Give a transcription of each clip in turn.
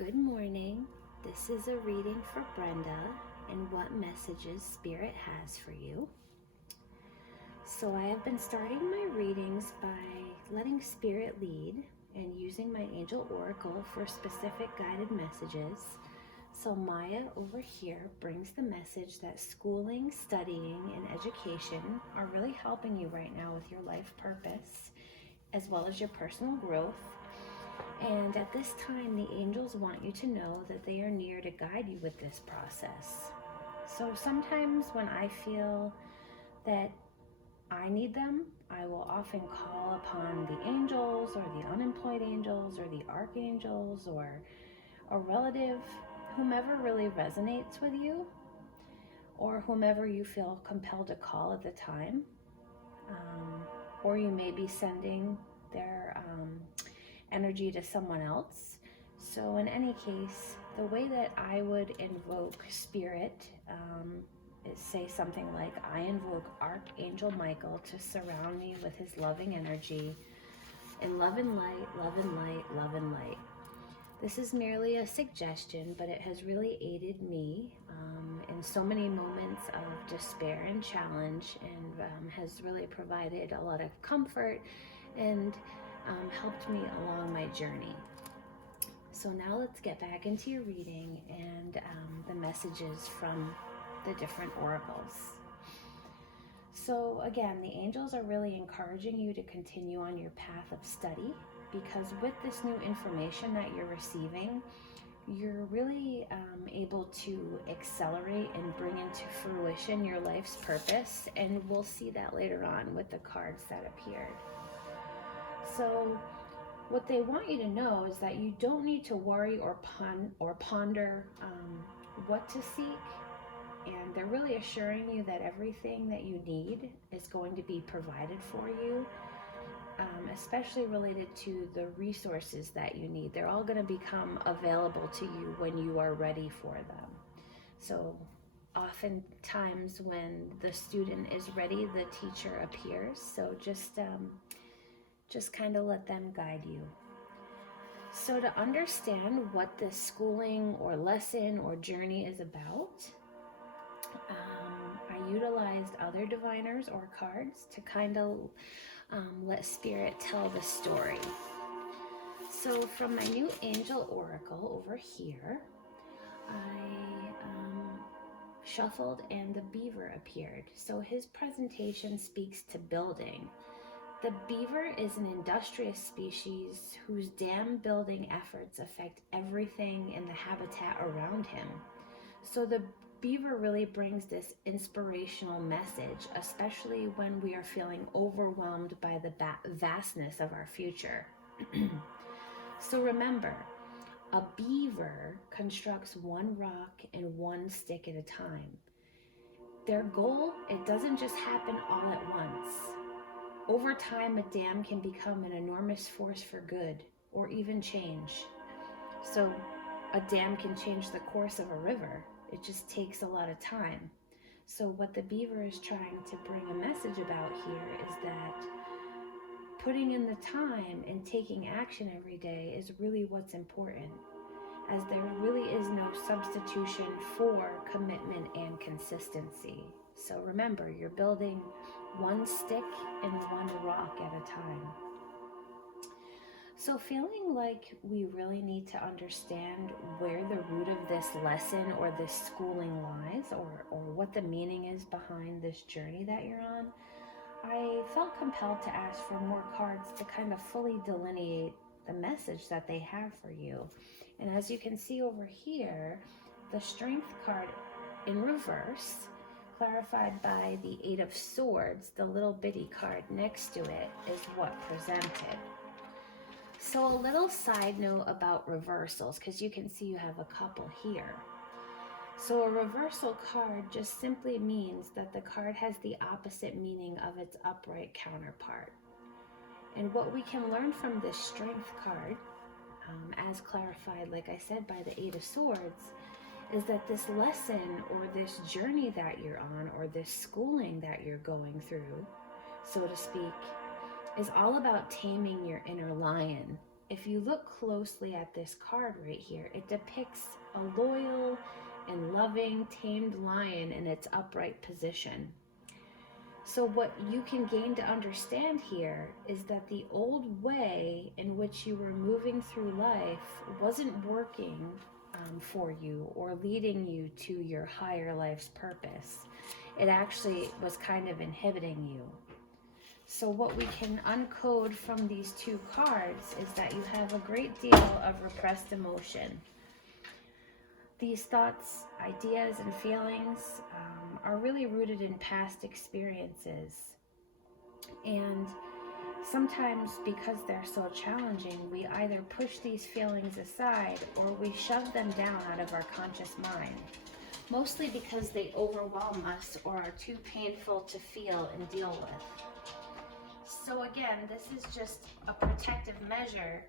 Good morning. This is a reading for Brenda and what messages Spirit has for you. So I have been starting my readings by letting Spirit lead and using my angel oracle for specific guided messages. So Maya over here brings the message that schooling, studying, and education are really helping you right now with your life purpose, as well as your personal growth. And at this time, the angels want you to know that they are near to guide you with this process. So sometimes when I feel that I need them, I will often call upon the angels or the unemployed angels or the archangels or a relative, whomever really resonates with you or whomever you feel compelled to call at the time. Or you may be sending their energy to someone else. So in any case, the way that I would invoke Spirit is say something like, I invoke Archangel Michael to surround me with his loving energy in love and light, love and light, love and light. This is merely a suggestion, but it has really aided me in so many moments of despair and challenge, and has really provided a lot of comfort and helped me along my journey. So now let's get back into your reading and the messages from the different oracles. So again, the angels are really encouraging you to continue on your path of study, because with this new information that you're receiving, you're really able to accelerate and bring into fruition your life's purpose, and we'll see that later on with the cards that appeared. So what they want you to know is that you don't need to worry or ponder what to seek, and they're really assuring you that everything that you need is going to be provided for you, especially related to the resources that you need. They're all going to become available to you when you are ready for them. So oftentimes when the student is ready, the teacher appears. So just kind of let them guide you. So to understand what this schooling or lesson or journey is about, I utilized other diviners or cards to kind of let Spirit tell the story. So from my new angel oracle over here, I shuffled and the beaver appeared. So his presentation speaks to building. The beaver is an industrious species whose dam building efforts affect everything in the habitat around him. So the beaver really brings this inspirational message, especially when we are feeling overwhelmed by the vastness of our future. So remember, a beaver constructs one rock and one stick at a time. Their goal, it doesn't just happen all at once. Over time, a dam can become an enormous force for good or even change. So a dam can change the course of a river. It just takes a lot of time. So what the beaver is trying to bring a message about here is that putting in the time and taking action every day is really what's important, as there really is no substitution for commitment and consistency. So remember, you're building one stick and one rock at a time. So feeling like we really need to understand where the root of this lesson or this schooling lies, or what the meaning is behind this journey that you're on, I felt compelled to ask for more cards to kind of fully delineate the message that they have for you. And as you can see over here, the Strength card in reverse, clarified by the Eight of Swords, the little bitty card next to it, is what presented. So a little side note about reversals, because you can see you have a couple here. So a reversal card just simply means that the card has the opposite meaning of its upright counterpart. And what we can learn from this Strength card, as clarified, like I said, by the Eight of Swords, is that this lesson or this journey that you're on, or this schooling that you're going through, so to speak, is all about taming your inner lion if you look closely at this card right here, it depicts a loyal and loving tamed lion in its upright position. So what you can gain to understand here is that the old way in which you were moving through life wasn't working for you or leading you to your higher life's purpose. It actually was kind of inhibiting you. So what we can uncode from these two cards is that you have a great deal of repressed emotion. These thoughts, ideas, and feelings are really rooted in past experiences. And sometimes because they're so challenging, we either push these feelings aside or we shove them down out of our conscious mind. Mostly because they overwhelm us or are too painful to feel and deal with. So again, this is just a protective measure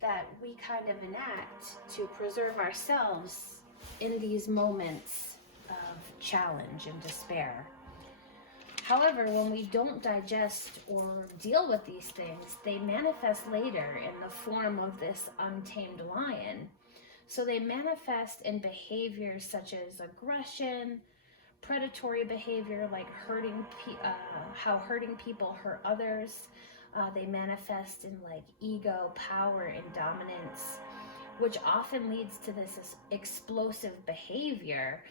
that we kind of enact to preserve ourselves in these moments of challenge and despair. However, when we don't digest or deal with these things, they manifest later in the form of this untamed lion. So they manifest in behaviors such as aggression, predatory behavior like how hurting people hurt others. They manifest in like ego, power, and dominance, which often leads to this explosive behavior.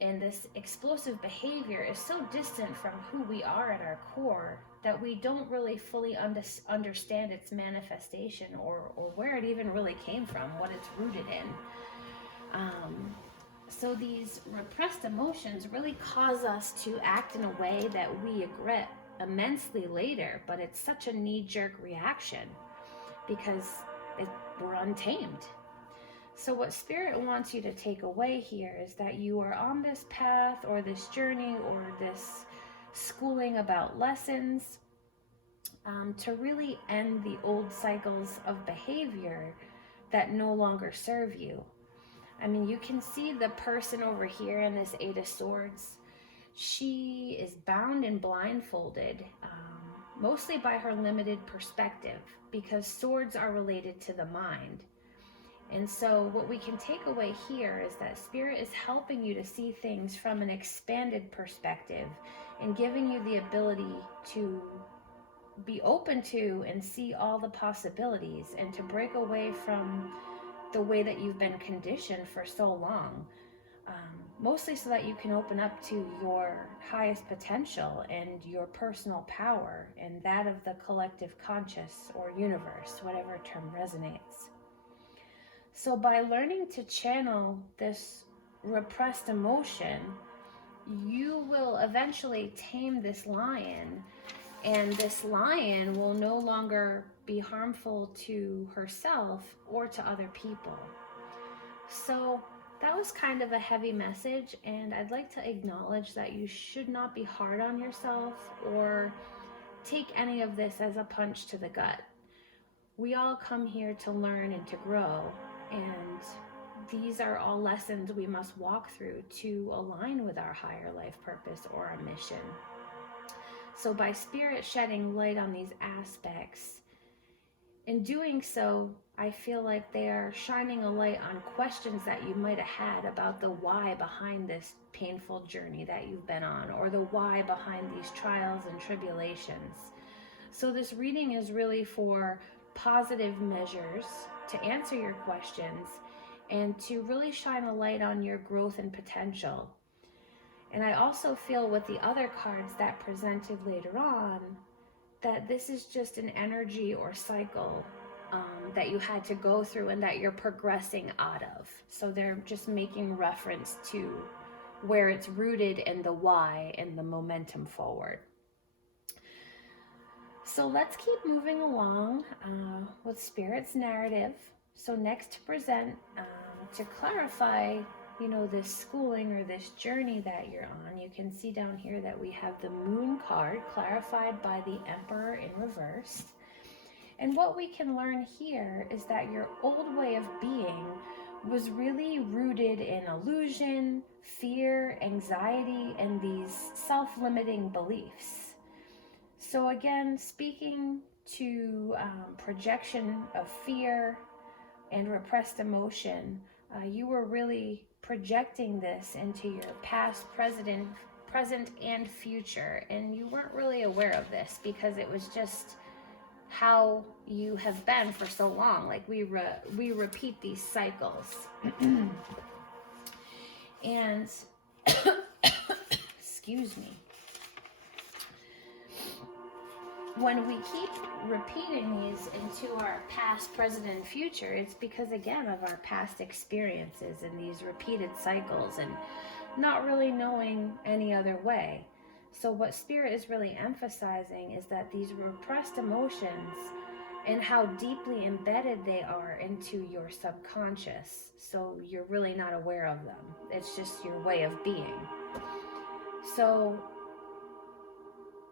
And this explosive behavior is so distant from who we are at our core that we don't really fully understand its manifestation or where it even really came from, what it's rooted in. So these repressed emotions really cause us to act in a way that we regret immensely later, but it's such a knee-jerk reaction because we're untamed. So what Spirit wants you to take away here is that you are on this path or this journey or this schooling about lessons to really end the old cycles of behavior that no longer serve you. I mean, you can see the person over here in this Eight of Swords. She is bound and blindfolded, mostly by her limited perspective, because swords are related to the mind. And so what we can take away here is that Spirit is helping you to see things from an expanded perspective and giving you the ability to be open to and see all the possibilities and to break away from the way that you've been conditioned for so long, mostly so that you can open up to your highest potential and your personal power and that of the collective conscious or universe, whatever term resonates. So by learning to channel this repressed emotion, you will eventually tame this lion, and this lion will no longer be harmful to herself or to other people. So that was kind of a heavy message, and I'd like to acknowledge that you should not be hard on yourself or take any of this as a punch to the gut. We all come here to learn and to grow, and these are all lessons we must walk through to align with our higher life purpose or our mission. So by Spirit shedding light on these aspects, in doing so, I feel like they are shining a light on questions that you might have had about the why behind this painful journey that you've been on, or the why behind these trials and tribulations. So this reading is really for positive measures to answer your questions and to really shine a light on your growth and potential. And I also feel with the other cards that presented later on that this is just an energy or cycle that you had to go through and that you're progressing out of. So they're just making reference to where it's rooted in the why and the momentum forward. So let's keep moving along with Spirit's narrative. So next to present, to clarify, this schooling or this journey that you're on, you can see down here that we have the Moon card clarified by the Emperor in reverse. And what we can learn here is that your old way of being was really rooted in illusion, fear, anxiety, and these self-limiting beliefs. So again, speaking to projection of fear and repressed emotion. You were really projecting this into your past, present, and future, and you weren't really aware of this because it was just how you have been for so long. Like we repeat these cycles, and excuse me. When we keep repeating these into our past, present, and future, it's because, again, of our past experiences and these repeated cycles and not really knowing any other way. So what Spirit is really emphasizing is that these repressed emotions and how deeply embedded they are into your subconscious. So you're really not aware of them. It's just your way of being. So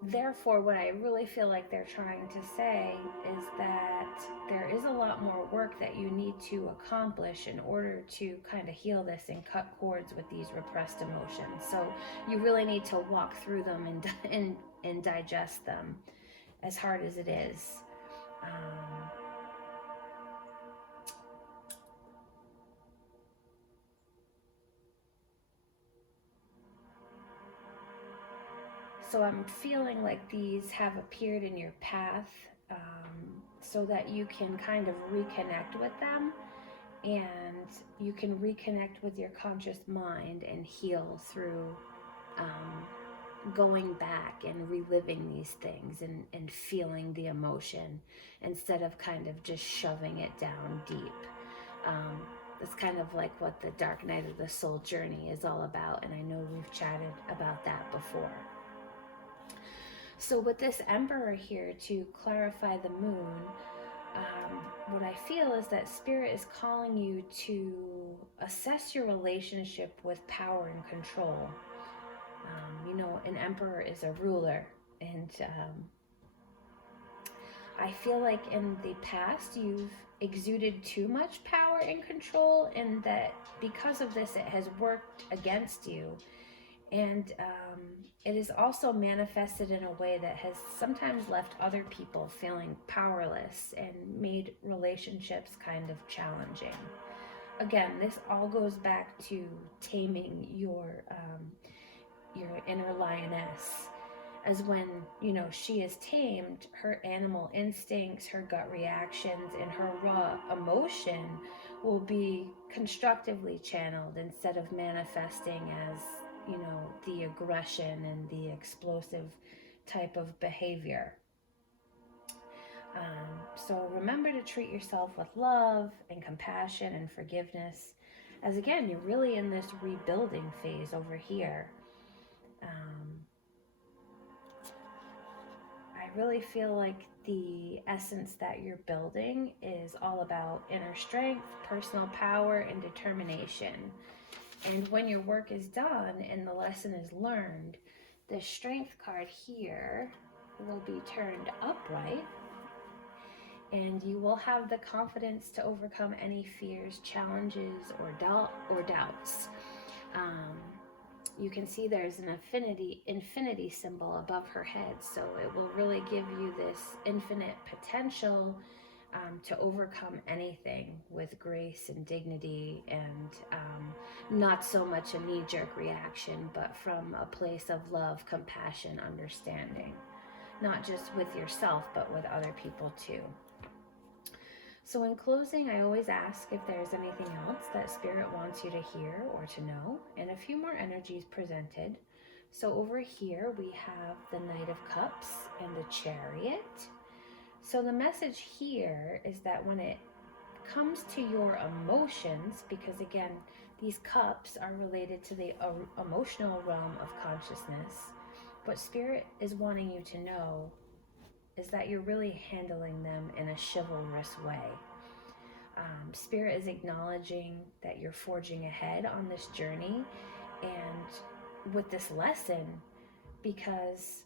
therefore, what I really feel like they're trying to say is that there is a lot more work that you need to accomplish in order to kind of heal this and cut cords with these repressed emotions. So you really need to walk through them and digest them, as hard as it is. So I'm feeling like these have appeared in your path, so that you can kind of reconnect with them, and you can reconnect with your conscious mind and heal through going back and reliving these things and feeling the emotion instead of kind of just shoving it down deep. It's kind of like what the Dark Night of the Soul journey is all about, and I know we've chatted about that before. So with this Emperor here, to clarify the moon, what I feel is that Spirit is calling you to assess your relationship with power and control. An emperor is a ruler, and I feel like in the past you've exuded too much power and control, and that because of this it has worked against you. And it is also manifested in a way that has sometimes left other people feeling powerless and made relationships kind of challenging. Again, this all goes back to taming your inner lioness. As when, she is tamed, her animal instincts, her gut reactions, and her raw emotion will be constructively channeled instead of manifesting as the aggression and the explosive type of behavior. So remember to treat yourself with love and compassion and forgiveness, as again, you're really in this rebuilding phase over here. I really feel like the essence that you're building is all about inner strength, personal power, and determination. And when your work is done and the lesson is learned, the strength card here will be turned upright, and you will have the confidence to overcome any fears, challenges, or doubts. You can see there's an infinity symbol above her head, so it will really give you this infinite potential to overcome anything with grace and dignity, and not so much a knee-jerk reaction, but from a place of love, compassion, understanding, not just with yourself, but with other people too. So in closing, I always ask if there's anything else that Spirit wants you to hear or to know, and a few more energies presented. So over here we have the Knight of Cups and the Chariot. So the message here is that when it comes to your emotions, because again, these cups are related to the emotional realm of consciousness, what Spirit is wanting you to know is that you're really handling them in a chivalrous way. Spirit is acknowledging that you're forging ahead on this journey and with this lesson, because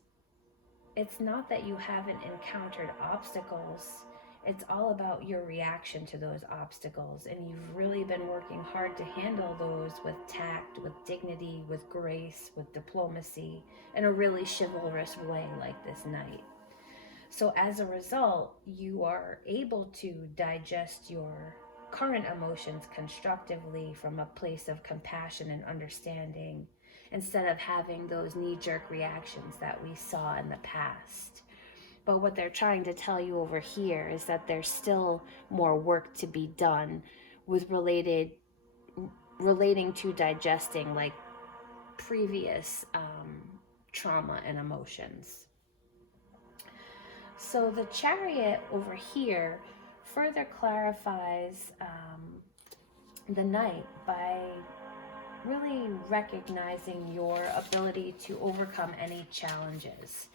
it's not that you haven't encountered obstacles. It's all about your reaction to those obstacles, and you've really been working hard to handle those with tact, with dignity, with grace, with diplomacy, in a really chivalrous way like this knight. So as a result, you are able to digest your current emotions constructively from a place of compassion and understanding, instead of having those knee-jerk reactions that we saw in the past. But what they're trying to tell you over here is that there's still more work to be done with relating to digesting like previous trauma and emotions. So the Chariot over here further clarifies the Knight by really recognizing your ability to overcome any challenges.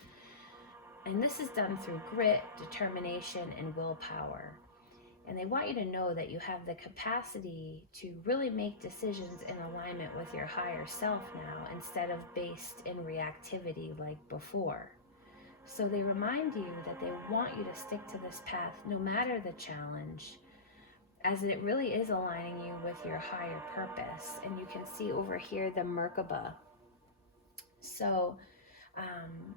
And this is done through grit, determination, and willpower. And they want you to know that you have the capacity to really make decisions in alignment with your higher self now, instead of based in reactivity like before. So they remind you that they want you to stick to this path no matter the challenge, as it really is aligning you with your higher purpose. And you can see over here the Merkabah. So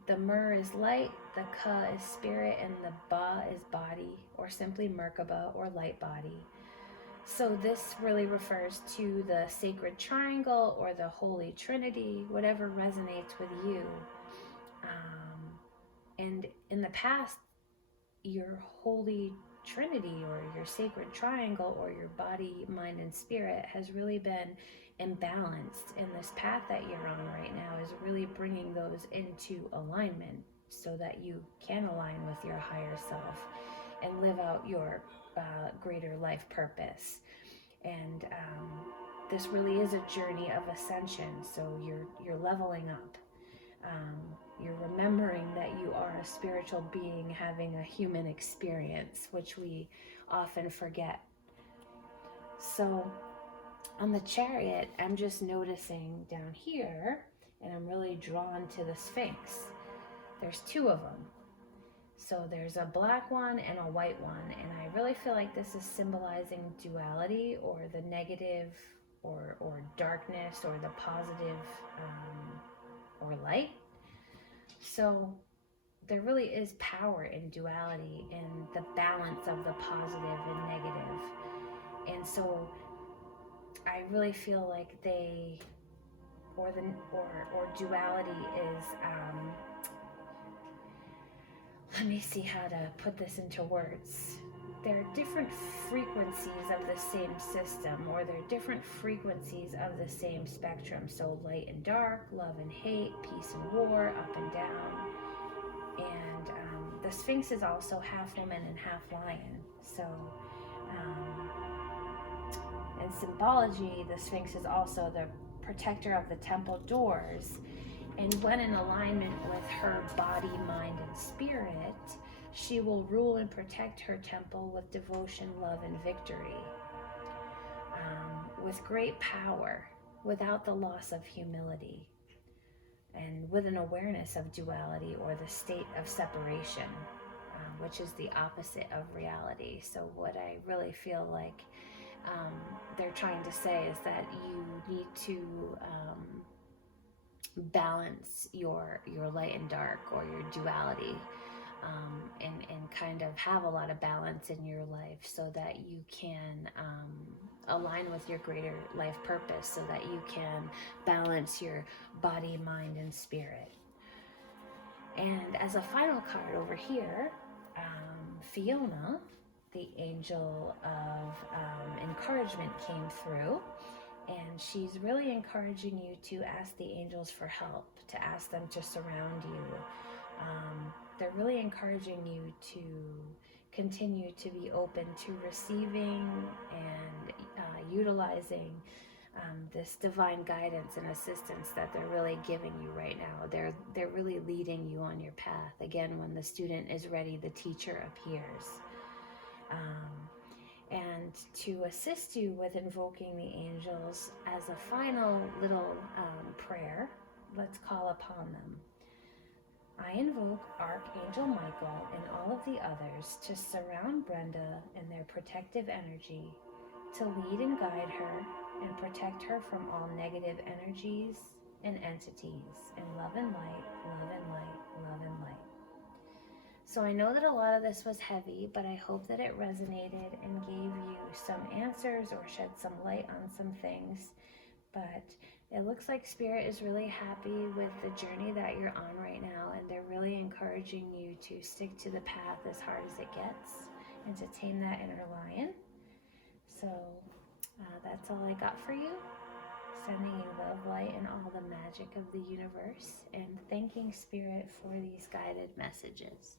the Mer is light, the Ka is spirit, and the Ba is body, or simply Merkabah, or light body. So this really refers to the sacred triangle or the Holy Trinity, whatever resonates with you. And in the past, your Holy Trinity or your sacred triangle or your body, mind, and spirit has really been imbalanced. And this path that you're on right now is really bringing those into alignment so that you can align with your higher self and live out your greater life purpose. And this really is a journey of ascension. So you're leveling up. You're remembering that you are a spiritual being having a human experience, which we often forget. So on the Chariot, I'm just noticing down here, and I'm really drawn to the Sphinx. There's two of them. So there's a black one and a white one, and I really feel like this is symbolizing duality, or the negative or darkness, or the positive or light. So there really is power in duality, in the balance of the positive and negative. And so I really feel like duality is, let me see how to put this into words. There are different frequencies of the same system, or there are different frequencies of the same spectrum. So light and dark, love and hate, peace and war, up and down. And the Sphinx is also half woman and half lion. So in symbology, the Sphinx is also the protector of the temple doors. And when in alignment with her body, mind, and spirit, she will rule and protect her temple with devotion, love, and victory, with great power, without the loss of humility, and with an awareness of duality, or the state of separation, which is the opposite of reality. So what I really feel like they're trying to say is that you need to balance your light and dark, or your duality, and kind of have a lot of balance in your life, so that you can align with your greater life purpose, so that you can balance your body, mind, and spirit. And as a final card over here, Fiona, the angel of encouragement, came through. And she's really encouraging you to ask the angels for help, to ask them to surround you. They're really encouraging you to continue to be open to receiving and utilizing this divine guidance and assistance that they're really giving you right now. They're really leading you on your path. Again, when the student is ready, the teacher appears. And to assist you with invoking the angels, as a final little prayer, let's call upon them. I invoke Archangel Michael and all of the others to surround Brenda in their protective energy, to lead and guide her and protect her from all negative energies and entities, in love and light, love and light, love and light. So I know that a lot of this was heavy, but I hope that it resonated and gave you some answers or shed some light on some things. But it looks like Spirit is really happy with the journey that you're on right now, and they're really encouraging you to stick to the path as hard as it gets and to tame that inner lion. So that's all I got for you. Sending you love, light, and all the magic of the universe, and thanking Spirit for these guided messages.